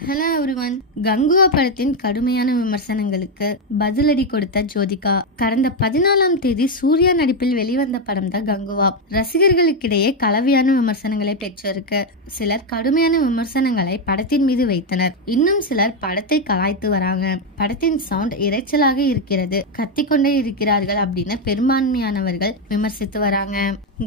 Hello everyone. Kanguva படத்தின் கடுமையான விமர்சனங்களுக்கு பதிலடி கொடுத்த ஜோதிகா. கடந்த 14ஆம் தேதி சூர்யா நடிப்பில் வெளிவந்த படம் தான் கங்குவா. ரசிகர்களுக்கிடையே கலவையான விமர்சனங்களை பெற்றிருக்கு. சிலர் கடுமையான விமர்சனங்களை படத்தின் மீது வைத்தனர். இன்னும் சிலர் படத்தை கலாய்த்து வராங்க. படத்தின் சவுண்ட் இரைச்சலாக இருக்கிறது, கத்திக்கொண்டே இருக்கிறார்கள் அப்படின்னு பெரும்பான்மையானவர்கள் விமர்சித்து வராங்க.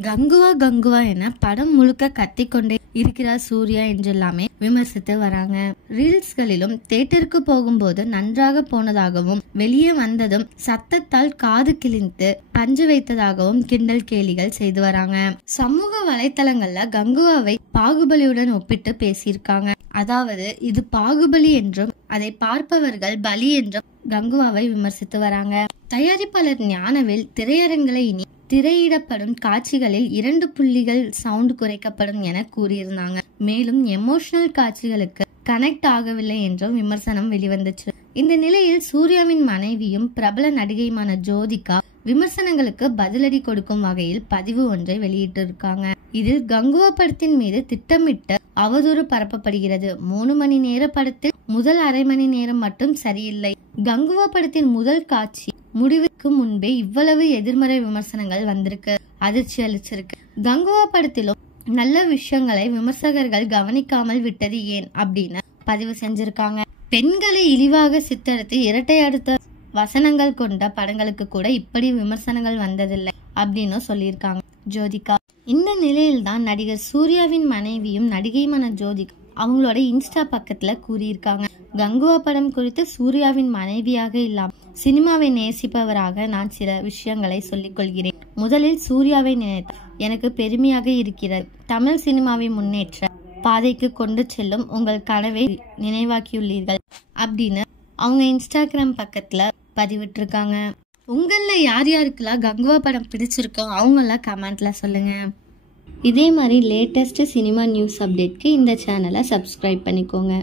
கங்குவா என படம் முழுக்க கத்திக்கொண்டே இருக்கிறார் சூர்யா என்றெல்லாமே விமர்சித்து வராங்க. ரீல்ஸ்களிலும் தியேட்டருக்கு போகும்போது நன்றாக போனதாகவும் வெளியே வந்ததும் சத்தத்தால் காது கிழிந்து பஞ்சு வைத்ததாகவும் கிண்டல் கேலிகள் செய்து வராங்க. சமூக வலைத்தளங்கள்ல கங்குவாவை பாகுபலியுடன் ஒப்பிட்டு பேசியிருக்காங்க. அதாவது இது பாகுபலி என்றும் அதை பார்ப்பவர்கள் பலி என்றும் கங்குவாவை விமர்சித்து வராங்க. தயாரிப்பாளர் ஞானவேல் திரையரங்களை இனி திரையிடப்படும் காட்சிகளில் 2 புள்ளிகள் சவுண்ட் குறைக்கப்படும் என கூறியிருந்தாங்க. மேலும் எமோஷனல் காட்சிகளுக்கு கனெக்ட் ஆகவில்லை என்றும் விமர்சனம் வெளிவந்துச்சு. இந்த நிலையில் சூர்யாவின் மனைவியும் பிரபல நடிகையுமான ஜோதிகா விமர்சனங்களுக்கு பதிலடி கொடுக்கும் வகையில் பதிவு ஒன்றை வெளியிட்டிருக்காங்க. இதில் கங்குவா படத்தின் மீது திட்டமிட்டு அவதூறு பரப்பப்படுகிறது. 3 மணி நேர படத்தில் முதல் அரை மணி நேரம் மட்டும் சரியில்லை. கங்குவா படத்தின் முதல் காட்சி முடிவுக்கு முன்பே இவ்வளவு எதிர்மறை விமர்சனங்கள் வந்திருக்கு, அதிர்ச்சி அளிச்சிருக்கு. கங்குவா படத்திலும் நல்ல விஷயங்களை விமர்சகர்கள் கவனிக்காமல் விட்டது ஏன் அப்படின்னு பதிவு செஞ்சிருக்காங்க. பெண்களை இழிவாக சித்தரித்து இரட்டை அடுத்த வசனங்கள் கொண்ட படங்களுக்கு கூட இப்படி விமர்சனங்கள் வந்ததில்லை அப்படின்னு சொல்லியிருக்காங்க ஜோதிகா. இந்த நிலையில்தான் நடிகர் சூர்யாவின் மனைவியும் நடிகையுமான ஜோதிகா அவங்களோட இன்ஸ்டா பக்கத்துல கூறியிருக்காங்க. கங்குவா படம் குறித்து சூர்யாவின் மனைவியாக இல்லாமல் சினிமாவை நேசிப்பவராக நான் சில விஷயங்களை சொல்லிக் கொள்கிறேன். முதலில் சூர்யாவை நினைத்தால் எனக்கு பெருமையாக இருக்கிறது. தமிழ் சினிமாவை முன்னேற்ற பாதைக்கு கொண்டு செல்லும் உங்கள் கனவை நினைவாக்கியுள்ளீர்கள் அப்படின்னு அவங்க இன்ஸ்டாகிராம் பக்கத்துல பதிவிட்டிருக்காங்க. உங்கள யார் யாருக்கெல்லாம் கங்குவா படம் பிடிச்சிருக்கோ அவங்கெல்லாம் கமெண்ட்ல சொல்லுங்க. இதே மாதிரி லேட்டஸ்ட் சினிமா நியூஸ் அப்டேட்க்கு இந்த சேனலை சப்ஸ்கிரைப் பண்ணிக்கோங்க.